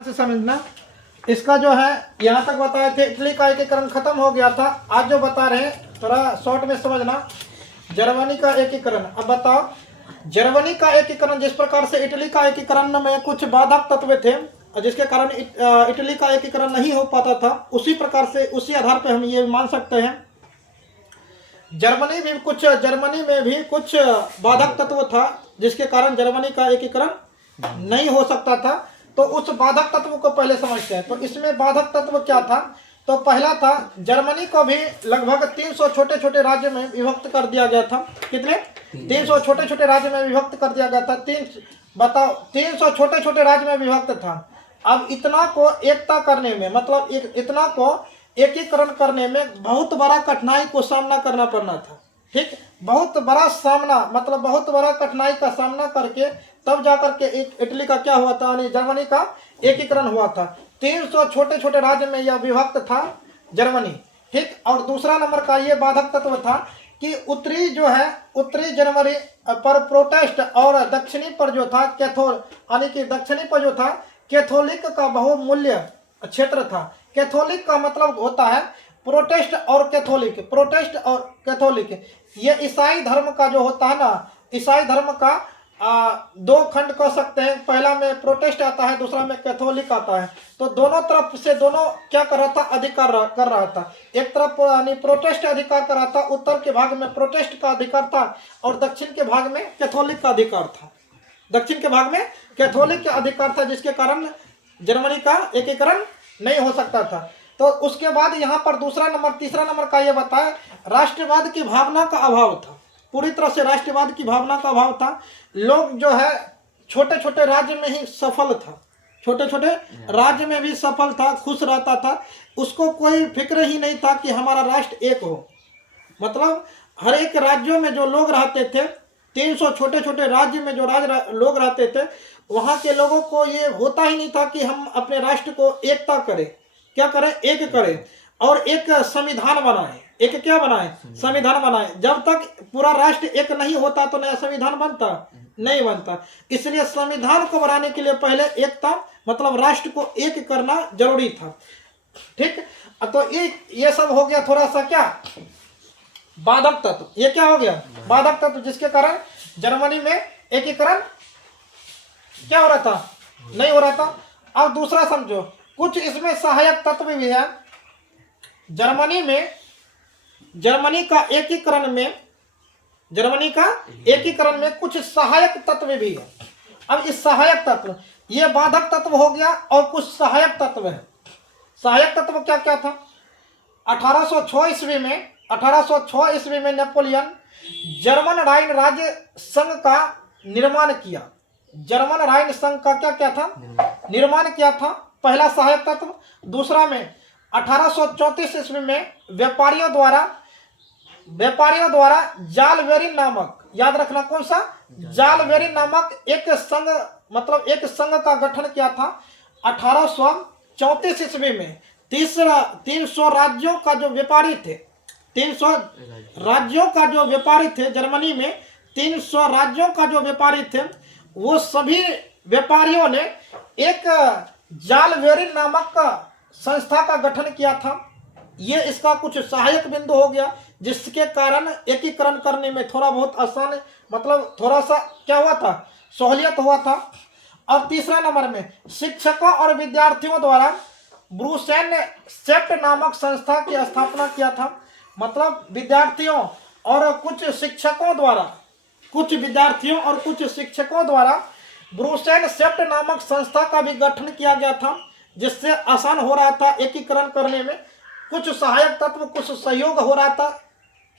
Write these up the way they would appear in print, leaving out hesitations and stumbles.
से समझना। इसका जो है यहाँ तक बताए थे, इटली का एकीकरण खत्म हो गया था। आज जो बता रहे हैं थोड़ा शॉर्ट में समझना, जर्मनी का एकीकरण। अब बताओ, जर्मनी का एकीकरण जिस प्रकार से इटली का एकीकरण में कुछ बाधक तत्व थे जिसके कारण इटली का एकीकरण नहीं हो पाता था, उसी प्रकार से उसी आधार पर हम ये मान सकते हैं जर्मनी में भी कुछ बाधक तत्व था जिसके कारण जर्मनी का एकीकरण नहीं हो सकता था। तो उस बाधक तत्व को पहले समझते हैं। तो इसमें बाधक तत्व क्या था? तो पहला था, जर्मनी को भी लगभग 300 छोटे छोटे राज्य में विभक्त कर दिया गया था। कितने? 300 छोटे छोटे राज्य में विभक्त कर दिया गया था। बताओ, 300 छोटे छोटे राज्य में विभक्त था। अब इतना को एकता करने में, मतलब इतना को एकीकरण करने में बहुत बड़ा कठिनाई को सामना करना पड़ना था। ठीक, बहुत बड़ा सामना, मतलब बहुत बड़ा कठिनाई का सामना करके तब जाकर के इटली का क्या हुआ था, यानी जर्मनी का एकीकरण हुआ था। 300 छोटे छोटे राज्य में यह विभक्त था जर्मनी। ठीक, और दूसरा नंबर का ये बाधक तत्व था कि उत्तरी जर्मनी पर प्रोटेस्ट और दक्षिणी पर जो था यानी कि दक्षिणी पर जो था कैथोलिक का बहुमूल्य क्षेत्र था। कैथोलिक का मतलब होता है प्रोटेस्ट और कैथोलिक। ये ईसाई धर्म का जो होता है ना, ईसाई धर्म का दो खंड कह सकते हैं। पहला में प्रोटेस्ट आता है, दूसरा में कैथोलिक आता है। तो दोनों तरफ से दोनों क्या कर रहा था, अधिकार कर रहा था। एक तरफ यानी प्रोटेस्ट अधिकार कर रहा था, उत्तर के भाग में प्रोटेस्ट का अधिकार था और दक्षिण के भाग में कैथोलिक का अधिकार था। दक्षिण के भाग में कैथोलिक का अधिकार था, जिसके कारण जर्मनी का एकीकरण नहीं हो सकता था। तो उसके बाद यहाँ पर तीसरा नंबर का ये बताया, राष्ट्रवाद की भावना का अभाव था। पूरी तरह से राष्ट्रवाद की भावना का अभाव था। लोग जो है छोटे छोटे राज्य में ही सफल था, छोटे छोटे राज्य में भी सफल था, खुश रहता था। उसको कोई फिक्र ही नहीं था कि हमारा राष्ट्र एक हो। मतलब हर एक राज्यों में जो लोग रहते थे, 300 छोटे छोटे राज्य में जो लोग रहते थे, वहाँ के लोगों को ये होता ही नहीं था कि हम अपने राष्ट्र को एकता करें। क्या करें? एक करें और एक संविधान बनाएं। एक क्या बनाएं? संविधान बनाएं। जब तक पूरा राष्ट्र एक नहीं होता तो नया संविधान बनता नहीं बनता। इसलिए संविधान को बनाने के लिए पहले एकता, मतलब राष्ट्र को एक करना जरूरी था। ठीक, तो ये सब हो गया थोड़ा सा क्या, बाधक तत्व। ये क्या हो गया? बाधक तत्व, जिसके कारण जर्मनी में एकीकरण क्या हो रहा था, नहीं हो रहा था। अब दूसरा समझो, कुछ इसमें सहायक तत्व भी है। जर्मनी का एकीकरण में कुछ सहायक तत्व भी है। अब इस सहायक तत्व, ये बाधक तत्व हो गया और कुछ सहायक तत्व है। सहायक तत्व क्या क्या था? 1806 ईस्वी में नेपोलियन जर्मन राइन राज्य संघ का निर्माण किया। जर्मन राइन संघ का क्या था? निर्माण किया था, पहला सहायक तत्व। दूसरा में 1834 ईस्वी में व्यापारियों द्वारा जालवेरी नामक, याद रखना कौन सा, जालवेरी नामक एक संघ, मतलब एक संघ का गठन किया था। 1834 ईस्वी में 300 राज्यों का जो व्यापारी थे, 300 राज्यों का जो व्यापारी थे जर्मनी में, 300 राज्यों का जो व्यापारी थे, वो सभी व्यापारियों ने एक जालवेरी नामक संस्था का गठन किया था। ये इसका कुछ सहायक बिंदु हो गया, जिसके कारण एकीकरण करने में थोड़ा बहुत आसान, मतलब थोड़ा सा क्या हुआ था, सहूलियत हुआ था। और तीसरा नंबर में शिक्षकों और विद्यार्थियों द्वारा ब्रूसेन सेप्ट नामक संस्था की स्थापना किया था। मतलब विद्यार्थियों और कुछ शिक्षकों द्वारा ब्रूसेन सेप्ट नामक संस्था का भी गठन किया गया था, जिससे आसान हो रहा था एकीकरण करने में। कुछ सहायक तत्व, कुछ सहयोग हो रहा था,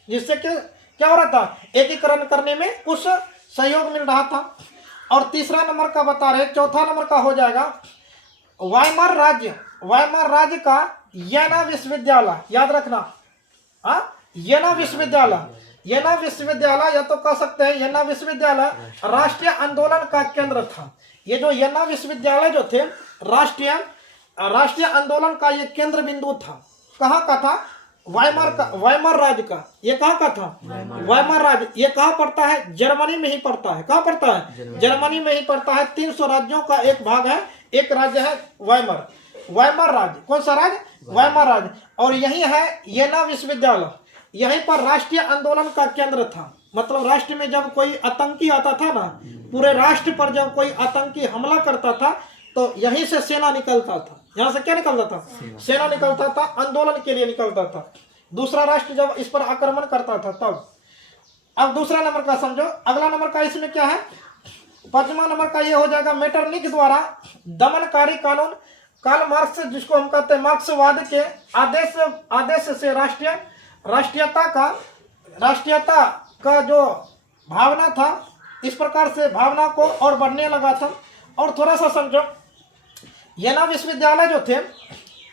जिससे कि क्या हो रहा था, एकीकरण करने में कुछ सहयोग मिल रहा था। और तीसरा नंबर का बता रहे, चौथा नंबर का हो जाएगा वाइमार राज्य का येना विश्वविद्यालय। याद रखना, येना विश्वविद्यालय या तो कह सकते हैं येना विश्वविद्यालय राष्ट्रीय आंदोलन का केंद्र था। ये जो येना विश्वविद्यालय जो थे, राष्ट्रीय आंदोलन का ये केंद्र बिंदु था। कहाँ का था? वाइमार राज्य का। ये कहाँ का था? वाइमार राज्य। ये कहाँ पड़ता है? जर्मनी में ही पड़ता है। कहाँ पड़ता है? जर्मनी में ही पड़ता है। 300 राज्यों का एक भाग है एक राज्य है वाइमर, वाइमर राज्य। कौन सा राज्य? वाइमर राज्य। और यही है येना विश्वविद्यालय, यहीं पर राष्ट्रीय आंदोलन का केंद्र था। मतलब राष्ट्र में जब कोई आतंकी आता था ना, पूरे राष्ट्र पर जब कोई आतंकी हमला करता था तो यहीं से सेना निकलता था। यहाँ से क्या निकलता था? सेना निकलता था, आंदोलन के लिए निकलता था। दूसरा राष्ट्र जब इस पर आक्रमण करता था तब। अब दूसरा नंबर का समझो, अगला नंबर का इसमें क्या है? 5वां नंबर का ये हो जाएगा मेटरनिक द्वारा दमनकारी कानून। कार्ल मार्क्स, जिसको हम कहते हैं मार्क्सवाद के आदेश से राष्ट्रीयता का जो भावना था, इस प्रकार से भावना को और बढ़ने लगा था। और थोड़ा सा समझो, येना विश्वविद्यालय जो थे,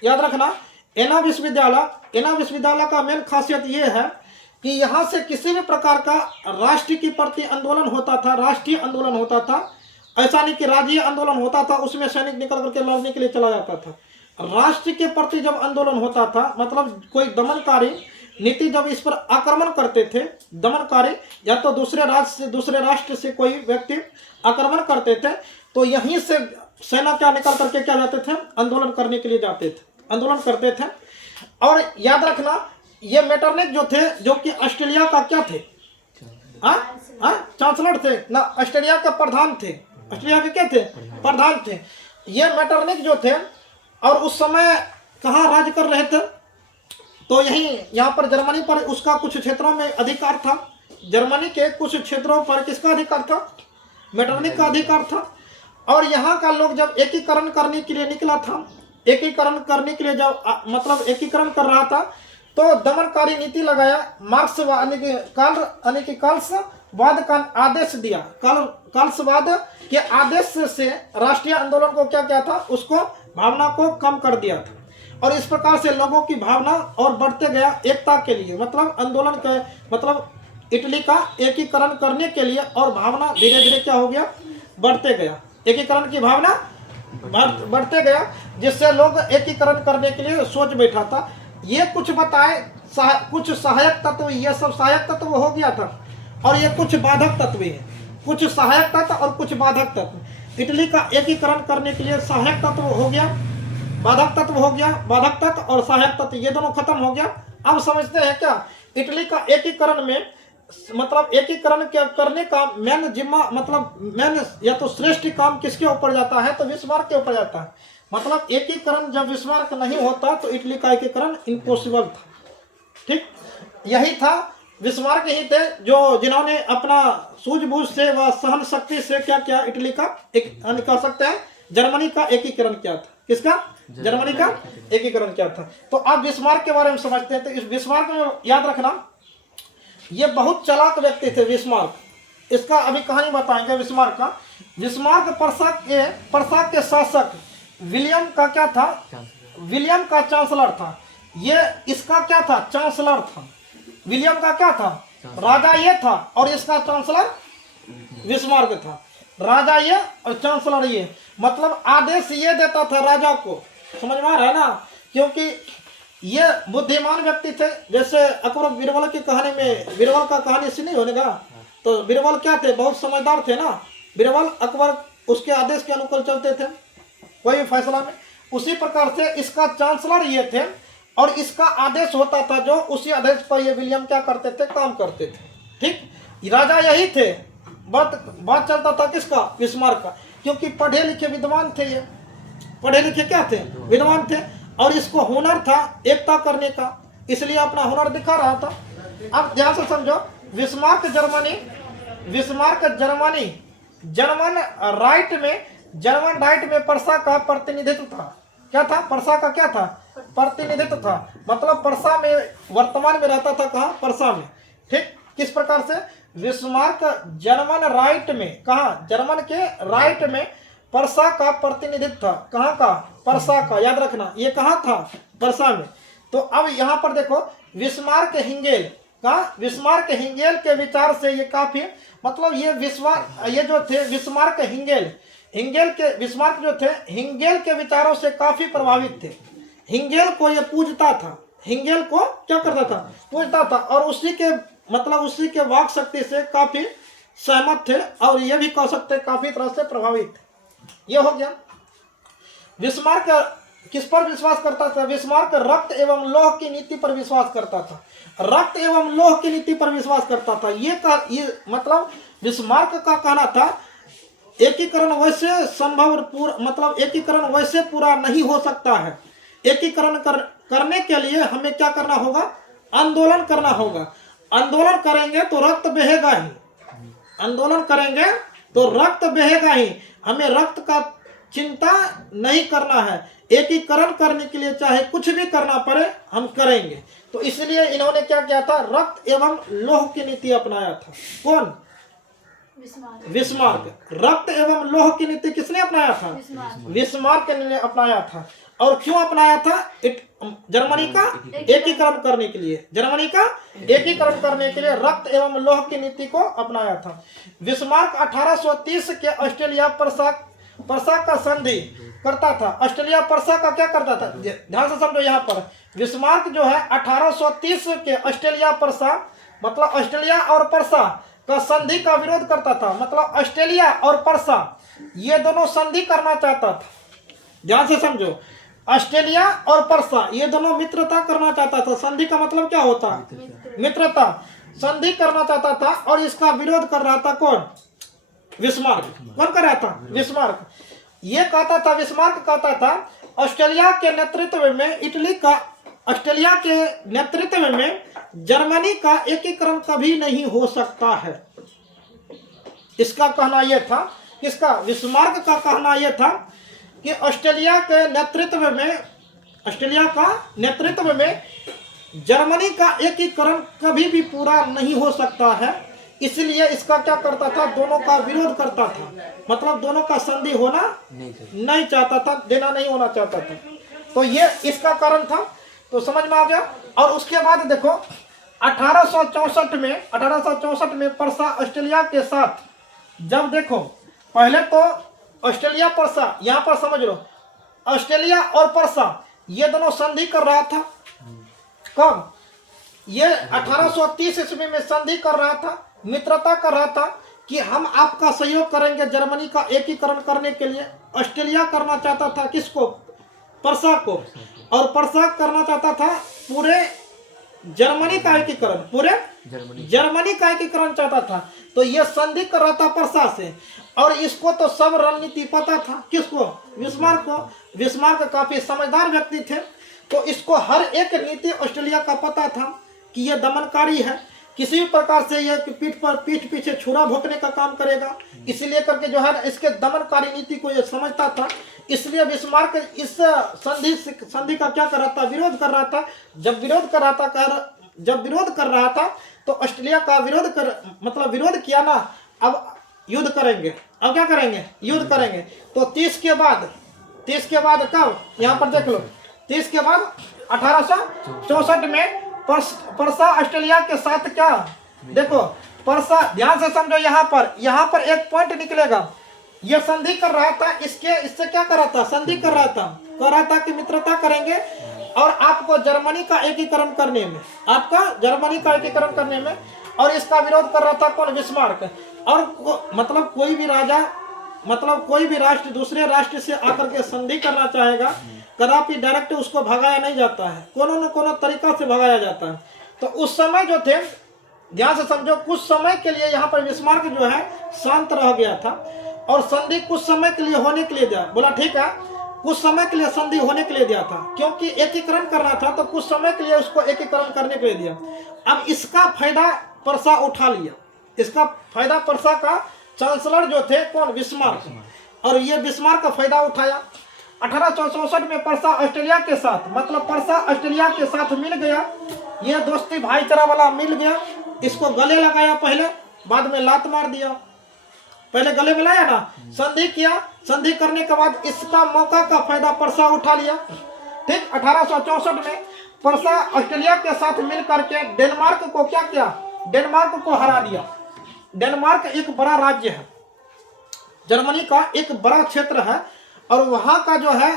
याद रखना, येना विश्वविद्यालय का मेन खासियत ये है कि यहाँ से किसी भी प्रकार का राष्ट्र के प्रति आंदोलन होता था, राष्ट्रीय आंदोलन होता था। ऐसा नहीं कि राज्य आंदोलन होता था उसमें सैनिक निकल करके लड़ने के लिए चला जाता था। राष्ट्र के प्रति जब आंदोलन होता था, मतलब कोई दमनकारी नीति जब इस पर आक्रमण करते थे, दमनकारी या तो दूसरे राष्ट्र से कोई व्यक्ति आक्रमण करते थे, तो यहीं से सेना क्या निकल करके क्या जाते थे? आंदोलन करने के लिए जाते थे, आंदोलन करते थे। और याद रखना, ये मेटरनिक जो थे, जो कि ऑस्ट्रेलिया का क्या थे? चांसलर थे ना, ऑस्ट्रेलिया का प्रधान थे। ऑस्ट्रेलिया के क्या थे? प्रधान थे। ये मेटरनिक जो थे, और उस समय कहाँ राज्य कर रहे थे? तो यहाँ पर जर्मनी पर उसका कुछ क्षेत्रों में अधिकार था। जर्मनी के कुछ क्षेत्रों पर किसका अधिकार था? मेटरनिक का अधिकार था। और यहाँ का लोग जब एकीकरण करने के लिए निकला था, एकीकरण करने के लिए जब मतलब एकीकरण कर रहा था, तो दमनकारी नीति लगाया। काल्सवाद का आदेश दिया। काल्सवाद के आदेश से राष्ट्रीय आंदोलन को क्या किया था? उसको भावना को कम कर दिया था। और इस प्रकार से लोगों की भावना और बढ़ते गया एकता के लिए, मतलब आंदोलन के मतलब इटली का एकीकरण करने के लिए, और भावना धीरे धीरे क्या हो गया? बढ़ते गया। एकीकरण की भावना बढ़ते गया, जिससे लोग एकीकरण करने के लिए सोच बैठा था। ये कुछ बताए, कुछ सहायक तत्व, ये सब सहायक तत्व हो गया था, और ये कुछ बाधक तत्व है। कुछ सहायक तत्व और कुछ बाधक तत्व। इटली का एकीकरण करने के लिए सहायक तत्व हो गया, बाधक तत्व हो गया। बाधक तत्व और सहायक तत्व ये दोनों खत्म हो गया। अब समझते हैं क्या इटली का एकीकरण में, मतलब एकीकरण करने का मेन जिम्मा, मतलब मेन या तो श्रेष्ठ काम किसके ऊपर जाता है? तो बिस्मार्क के ऊपर जाता है। मतलब एकीकरण जब बिस्मार्क नहीं होता तो इटली का एकीकरण इम्पॉसिबल था। ठीक, यही था, बिस्मार्क ही थे जिन्होंने अपना सूझबूझ से व सहन शक्ति से क्या किया? इटली का कह सकते हैं जर्मनी का एकीकरण किया था। किसका? जर्मनी का एकीकरण किया था। तो अब बिस्मार्क के बारे में समझते हैं। तो इस बिस्मार्क में याद रखना, ये बहुत चालाक व्यक्ति थे बिस्मार्क। इसका अभी कहानी बताएंगे बिस्मार्क का। बिस्मार्क प्रसा के शासक विलियम का क्या था? विलियम का चांसलर था। ये इसका क्या था? चांसलर था। विलियम का क्या था? राजा ये था, और इसका चांसलर बिस्मार्क था। राजा ये और चांसलर ये, मतलब आदेश ये देता था राजा को। समझ में आ रहा है ना? क्योंकि ये बुद्धिमान व्यक्ति थे। जैसे अकबर बीरबल की कहानी में, बीरबल का कहानी सुनी होने का, तो बीरबल क्या थे? बहुत समझदार थे ना बीरबल। अकबर उसके आदेश के अनुकूल चलते थे कोई भी फैसला में। उसी प्रकार से इसका चांसलर ये थे, और इसका आदेश होता था, जो उसी आदेश पर ये विलियम क्या करते थे? काम करते थे। ठीक, राजा यही थे। बात चलता था किसका? बिस्मार्क का। क्योंकि पढ़े लिखे विद्वान थे, ये पढ़े लिखे क्या थे? विद्वान थे। और इसको हुनर था एकता करने का, इसलिए अपना हुनर दिखा रहा था। अब ध्यान से समझो, बिस्मार्क जर्मनी जर्मन राइट में प्रसा का प्रतिनिधित्व था। क्या था? प्रसा का क्या था? प्रतिनिधित्व था। मतलब प्रसा में वर्तमान में रहता था। कहाँ? प्रसा में। ठीक, किस प्रकार से? बिस्मार्क जर्मन राइट में, कहाँ? जर्मन के राइट में प्रसा का प्रतिनिधित्व था। कहाँ का? प्रसा का। याद रखना, ये कहाँ था? प्रसा में। तो अब यहाँ पर देखो, बिस्मार्क हिंगेल का, बिस्मार्क हिंगेल के विचार से ये काफी, मतलब ये जो थे बिस्मार्क बिस्मार्क जो थे हिंगेल के विचारों से काफी प्रभावित थे। हिंगेल को ये पूजता था। हिंगेल को क्या करता था? पूजता था। और उसी के वाक शक्ति से काफी सहमत थे, और ये भी कह सकते काफी तरह से प्रभावित थे। ये हो गया। बिस्मार्क किस पर विश्वास करता था? बिस्मार्क रक्त एवं लौह की नीति पर विश्वास करता था। रक्त एवं लौह की नीति पर विश्वास करता था। ये मतलब बिस्मार्क का कहना था एकीकरण वैसे संभव मतलब एकीकरण वैसे पूरा नहीं हो सकता है। एकीकरण करने के लिए हमें क्या करना होगा? आंदोलन करना होगा। आंदोलन करेंगे तो रक्त बहेगा ही। आंदोलन करेंगे तो रक्त बहेगा ही। हमें रक्त का चिंता नहीं करना है। एकीकरण करने के लिए चाहे कुछ भी करना पड़े हम करेंगे। तो इसलिए इन्होंने क्या किया था? रक्त एवं लौह की नीति अपनाया था। कौन? बिस्मार्क। रक्त एवं लौह की नीति किसने अपनाया था? बिस्मार्क ने अपनाया था। और क्यों अपनाया था? जर्मनी का एकीकरण करने के लिए। जर्मनी का एकीकरण करने के लिए रक्त एवं लौह की नीति को अपनाया था। बिस्मार्क 1830 के ऑस्ट्रेलिया प्रसा का संधि करता था। ऑस्ट्रेलिया प्रसा का क्या करता था? ध्यान से समझो। यहाँ पर बिस्मार्क जो है 1830 के ऑस्ट्रेलिया प्रसा मतलब ऑस्ट्रेलिया और प्रसा का संधि का विरोध करता था। मतलब ऑस्ट्रेलिया और प्रसा ये दोनों संधि करना चाहता था। ध्यान से समझो। ऑस्ट्रेलिया और प्रसा ये दोनों मित्रता करना चाहता था। संधि का मतलब क्या होता है? मित्रता। संधि करना चाहता था और इसका विरोध कर रहा था कौन? बिस्मार्क। कौन कर रहा था? बिस्मार्क। ये कहता था, बिस्मार्क कहता था ऑस्ट्रेलिया के नेतृत्व में ऑस्ट्रेलिया के नेतृत्व में जर्मनी का एकीकरण कभी नहीं हो सकता है। इसका कहना यह था। किसका? बिस्मार्क का कहना यह था कि ऑस्ट्रेलिया के नेतृत्व में जर्मनी का एकीकरण कभी भी पूरा नहीं हो सकता है। इसलिए इसका क्या करता था? दोनों का विरोध करता था। मतलब दोनों का संधि होना नहीं चाहता था, देना नहीं होना चाहता था। तो ये इसका कारण था। तो समझ में आ गया। और उसके बाद देखो 1864 में प्रसा ऑस्ट्रेलिया के साथ, जब देखो पहले तो ऑस्ट्रेलिया प्रसा, यहाँ पर समझ लो, ऑस्ट्रेलिया और प्रसा ये दोनों संधि कर रहा था। कब? ये 1830 ईस्वी में संधि कर रहा था, मित्रता कर रहा था कि हम आपका सहयोग करेंगे जर्मनी का एकीकरण करने के लिए। ऑस्ट्रेलिया करना चाहता था किसको? प्रसा को। और प्रसा करना चाहता था पूरे जर्मनी का एकीकरण, पूरे जर्मनी का एकीकरण चाहता था। तो ये संधि कर रहा था प्रसा से। और इसको तो सब रणनीति पता था। किसको? बिस्मार्क को। बिस्मार्क काफी समझदार व्यक्ति थे। तो इसको हर एक नीति ऑस्ट्रेलिया का पता था कि ये दमनकारी है, किसी भी प्रकार से ये पीठ पीछे छुरा भोंकने का काम करेगा। इसलिए करके जो है इसके दमनकारी नीति को ये समझता था। इसलिए बिस्मार्क इस संधि का क्या कर रहा था? विरोध कर रहा था। जब विरोध कर रहा था तो ऑस्ट्रेलिया का विरोध किया ना। अब युद्ध करेंगे। अब क्या करेंगे? युद्ध करेंगे। तो 30 के बाद कब? यहाँ पर देख लो। 30 के बाद 1864 में प्रसा ऑस्ट्रेलिया के साथ क्या? देखो प्रसा, ध्यान से समझो। यहाँ पर एक पॉइंट निकलेगा। ये संधि कर रहा था, इससे क्या कर रहा था? संधि कर रहा था कि मित्रता करेंगे और आपको जर्मनी का एकीकरण करने में, और इसका विरोध कर रहा था कौन? बिस्मार्क। और मतलब कोई भी राष्ट्र दूसरे राष्ट्र से आकर के संधि करना चाहेगा, कदापि डायरेक्ट उसको भगाया नहीं जाता है, कोनो न कोनो तरीका से भगाया जाता है। तो उस समय जो थे, ध्यान से समझो, कुछ समय के लिए यहाँ पर बिस्मार्क जो है शांत रह गया था और संधि कुछ समय के लिए होने के लिए दिया। बोला ठीक है, कुछ समय के लिए संधि होने के लिए दिया था, क्योंकि एकीकरण करना था तो कुछ समय के लिए उसको एकीकरण करने के लिए दिया। अब इसका फायदा प्रसा उठा लिया। इसका फायदा प्रसा का चांसलर जो थे कौन? बिस्मार्क। और ये बिस्मार्क का फायदा उठाया। 1864 में प्रसा ऑस्ट्रेलिया के साथ, मतलब प्रसा ऑस्ट्रेलिया के साथ मिल गया। ये दोस्ती भाईचारा वाला मिल गया। इसको गले लगाया पहले, बाद में लात मार दिया। पहले गले मिलाया ना, संधि किया। संधि करने के बाद इसका मौका का फायदा प्रसा उठा लिया। ठीक। 1864 में प्रसा ऑस्ट्रेलिया के साथ मिल करके डेनमार्क को क्या किया? डेनमार्क को हरा दिया। डेनमार्क एक बड़ा राज्य है, जर्मनी का एक बड़ा क्षेत्र है। और वहां का जो है,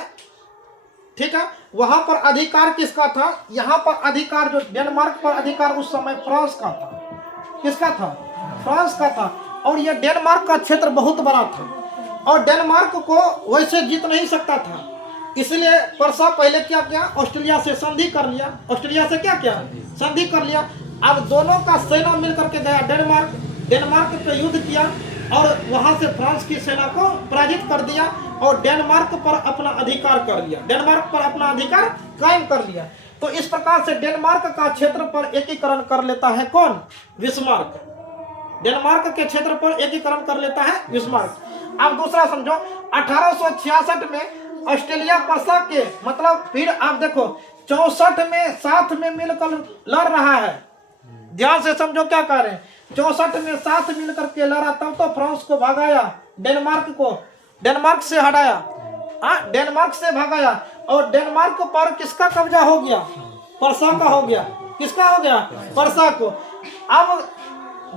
ठीक है, वहां पर अधिकार किसका था? यहाँ पर अधिकार जो डेनमार्क पर अधिकार उस समय फ्रांस का था। किसका था? फ्रांस का था। और यह डेनमार्क का क्षेत्र बहुत बड़ा था और डेनमार्क को वैसे जीत नहीं सकता था। इसलिए परसा पहले क्या किया, ऑस्ट्रेलिया से संधि कर लिया। ऑस्ट्रेलिया से क्या किया, संधि कर लिया। अब दोनों का सेना मिलकर के गया डेनमार्क पे युद्ध किया और वहां से फ्रांस की सेना को पराजित कर दिया और डेनमार्क पर अपना अधिकार कर लिया, डेनमार्क पर अपना अधिकार कायम कर लिया। तो इस प्रकार से डेनमार्क का क्षेत्र पर एकीकरण कर लेता है कौन, बिस्मार्क। डेनमार्क के क्षेत्र पर एकीकरण कर लेता है बिस्मार्क। अब दूसरा समझो, 1866 में ऑस्ट्रेलिया परसा के मतलब फिर आप देखो 64 में साथ में मिलकर लड़ रहा है। ध्यान से समझो क्या कह रहे हैं, 64 में साथ मिलकर के लड़ा, तब तो फ्रांस को भगाया, डेनमार्क से हटाया, डेनमार्क से भगाया और डेनमार्क पर किसका कब्जा हो गया, परसा का हो गया। किसका हो गया, परसा को। अब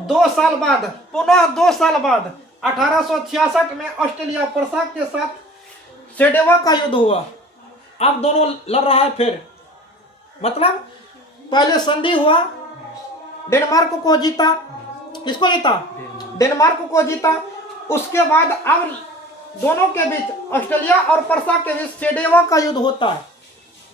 2 साल बाद, पुनः 2 साल बाद 1866 में ऑस्ट्रेलिया परसा के साथ सेडेवा का युद्ध हुआ। अब दोनों लड़ रहा है फिर, मतलब पहले संधि हुआ, डेनमार्क को जीता। किसको जीता, डेनमार्क को जीता। उसके बाद अब दोनों के बीच, ऑस्ट्रेलिया और परसा के बीच सेडेवा का युद्ध होता है।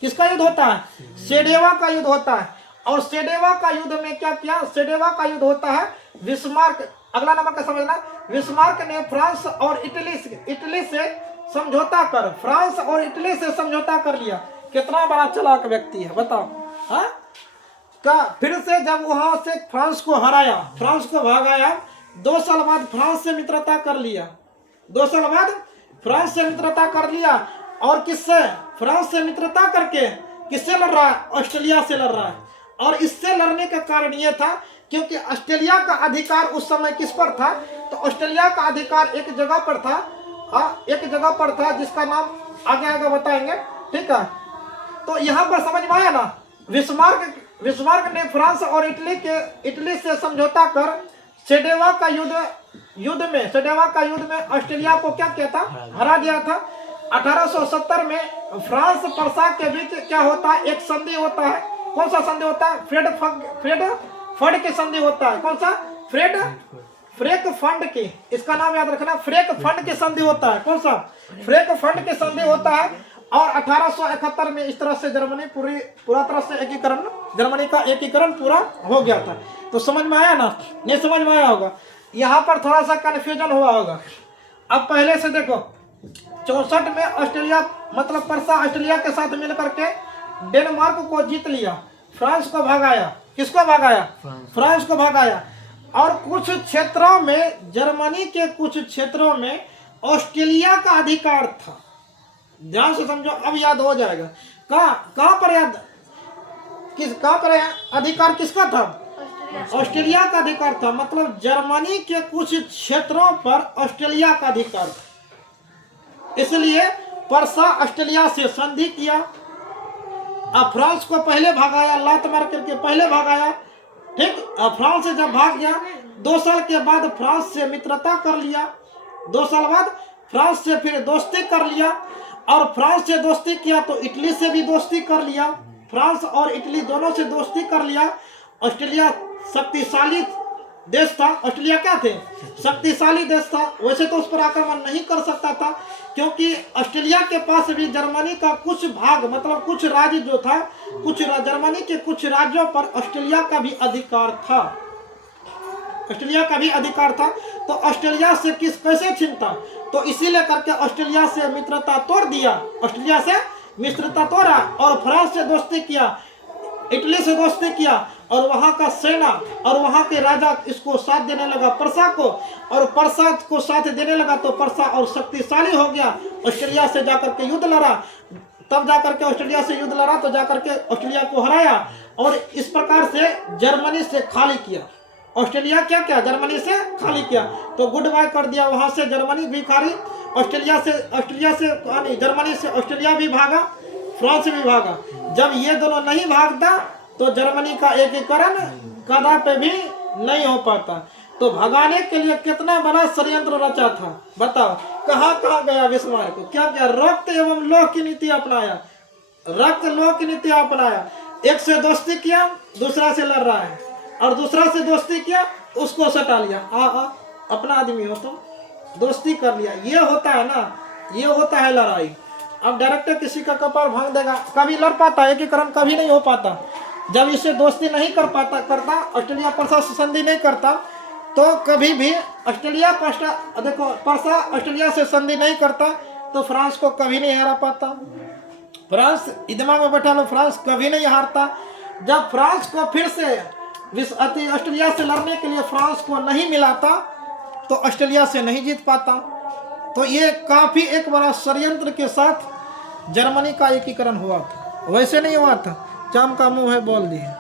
किसका युद्ध होता है, सेडेवा का युद्ध होता है। और सेडेवा का युद्ध में क्या किया, सेडेवा का युद्ध होता है बिस्मार्क, अगला नंबर का समझना, बिस्मार्क ने फ्रांस और इटली से समझौता कर, फ्रांस और इटली से समझौता कर लिया। कितना बड़ा चालाक व्यक्ति है बताओ। हाँ, का फिर से जब वहां से फ्रांस को हराया, फ्रांस को भगाया, 2 साल बाद फ्रांस से मित्रता कर लिया। 2 साल बाद फ्रांस से मित्रता कर लिया। और किससे, फ्रांस से मित्रता करके किससे लड़ रहा है, ऑस्ट्रेलिया से लड़ रहा है। और इससे लड़ने का कारण यह था क्योंकि ऑस्ट्रेलिया का अधिकार उस समय किस पर था, तो ऑस्ट्रेलिया का अधिकार एक जगह पर था, एक जगह पर था जिसका नाम आगे आगे बताएंगे, ठीक है। तो यहाँ पर समझ में आया ना, बिस्मार्क ने फ्रांस और इटली से समझौता कर सेडेवा का युद्ध में ऑस्ट्रेलिया को क्या किया था, हरा दिया था। 1870 में फ्रांस परसा के बीच क्या होता है, एक संधि होता है। कौन सा संधि होता है, फ्रेड की संधि होता है। कौन सा, फ्रेक फंड की, इसका नाम याद रखना, फ्रेक फंड की संधि होता है। कौन सा, फ्रेक फंड की संधि होता है। और 1871 में इस तरह से जर्मनी पूरा तरह से एकीकरण, जर्मनी का एकीकरण पूरा हो गया था। तो समझ में आया ना, नहीं समझ में आया होगा, यहाँ पर थोड़ा सा कंफ्यूजन हुआ होगा। अब पहले से देखो, 64 में ऑस्ट्रेलिया मतलब परसा ऑस्ट्रेलिया के साथ मिलकर के डेनमार्क को जीत लिया, फ्रांस को भगाया। किसको भगाया, फ्रांस को भगाया। और कुछ क्षेत्रों में, जर्मनी के कुछ क्षेत्रों में ऑस्ट्रेलिया का अधिकार था। ध्यान से समझो, अब याद हो जाएगा। कहाँ पर अधिकार किसका था, ऑस्ट्रेलिया का अधिकार था। मतलब जर्मनी के कुछ क्षेत्रों पर ऑस्ट्रेलिया का अधिकार था। इसलिए परसा ऑस्ट्रेलिया से संधि किया। अब फ्रांस को पहले भगाया, लात मार करके पहले भगाया, ठीक। अब फ्रांस से जब भाग गया, 2 साल के बाद फ्रांस से मित्रता कर लिया। 2 साल बाद फ्रांस से फिर दोस्ती कर लिया। और फ्रांस से दोस्ती किया तो इटली से भी दोस्ती कर लिया। फ्रांस और इटली दोनों से दोस्ती कर लिया। ऑस्ट्रेलिया शक्तिशाली देश था। ऑस्ट्रेलिया क्या थे, शक्तिशाली देश था। वैसे तो उस पर आक्रमण नहीं कर सकता था क्योंकि ऑस्ट्रेलिया के पास भी जर्मनी का कुछ भाग, मतलब कुछ राज्य जो था, कुछ जर्मनी के कुछ राज्यों पर ऑस्ट्रेलिया का भी अधिकार था। ऑस्ट्रेलिया का भी अधिकार था। तो ऑस्ट्रेलिया से कैसे छीनता, तो इसीलिए करके ऑस्ट्रेलिया से मित्रता तोड़ दिया। ऑस्ट्रेलिया से मित्रता तोड़ा और फ्रांस से दोस्ती किया, इटली से दोस्ती किया। और वहां का सेना और वहां के राजा इसको साथ देने लगा, परसा को, और परसा को साथ देने लगा तो परसा और शक्तिशाली हो गया। ऑस्ट्रेलिया से जाकर के युद्ध लड़ा, तब जाकर के ऑस्ट्रेलिया से युद्ध लड़ा तो जाकर के ऑस्ट्रेलिया को हराया। और इस प्रकार से जर्मनी से खाली किया। ऑस्ट्रेलिया क्या किया, जर्मनी से खाली किया, तो गुड बाय कर दिया। वहां से जर्मनी भी खाली, ऑस्ट्रेलिया से जर्मनी से ऑस्ट्रेलिया भी भागा, फ्रांस भी भागा। जब ये दोनों नहीं भागता तो जर्मनी का एकीकरण कदापि भी नहीं हो पाता। तो भगाने के लिए कितना बड़ा षड्यंत्र रचा था बताओ। कहाँ कहाँ गया बिस्मार्क को, क्या क्या रक्त एवं लोह की नीति अपनाया, रक्त लोह की नीति अपनाया। एक से दोस्ती किया, दूसरा से लड़ रहा है, और दूसरा से दोस्ती किया, उसको सटा लिया। अपना आदमी हो तो दोस्ती कर लिया। ये होता है ना, ये होता है लड़ाई। अब डायरेक्टर किसी का कपार भांग देगा, कभी लड़ पाता, एकीकरण कभी नहीं हो पाता। जब इससे दोस्ती नहीं करता ऑस्ट्रेलिया पर्सा से संधि नहीं करता, तो कभी भी पर्सा ऑस्ट्रेलिया से संधि नहीं करता तो फ्रांस को कभी नहीं हरा पाता। फ्रांस, दिमाग में बैठा लो, फ्रांस कभी नहीं हारता। जब फ्रांस को फिर से ऑस्ट्रेलिया से लड़ने के लिए फ्रांस को नहीं मिलाता तो ऑस्ट्रेलिया से नहीं जीत पाता। तो ये काफी एक बड़ा षड्यंत्र के साथ जर्मनी का एकीकरण हुआ था, वैसे नहीं हुआ था। चाम का मुंह है बोल दिए।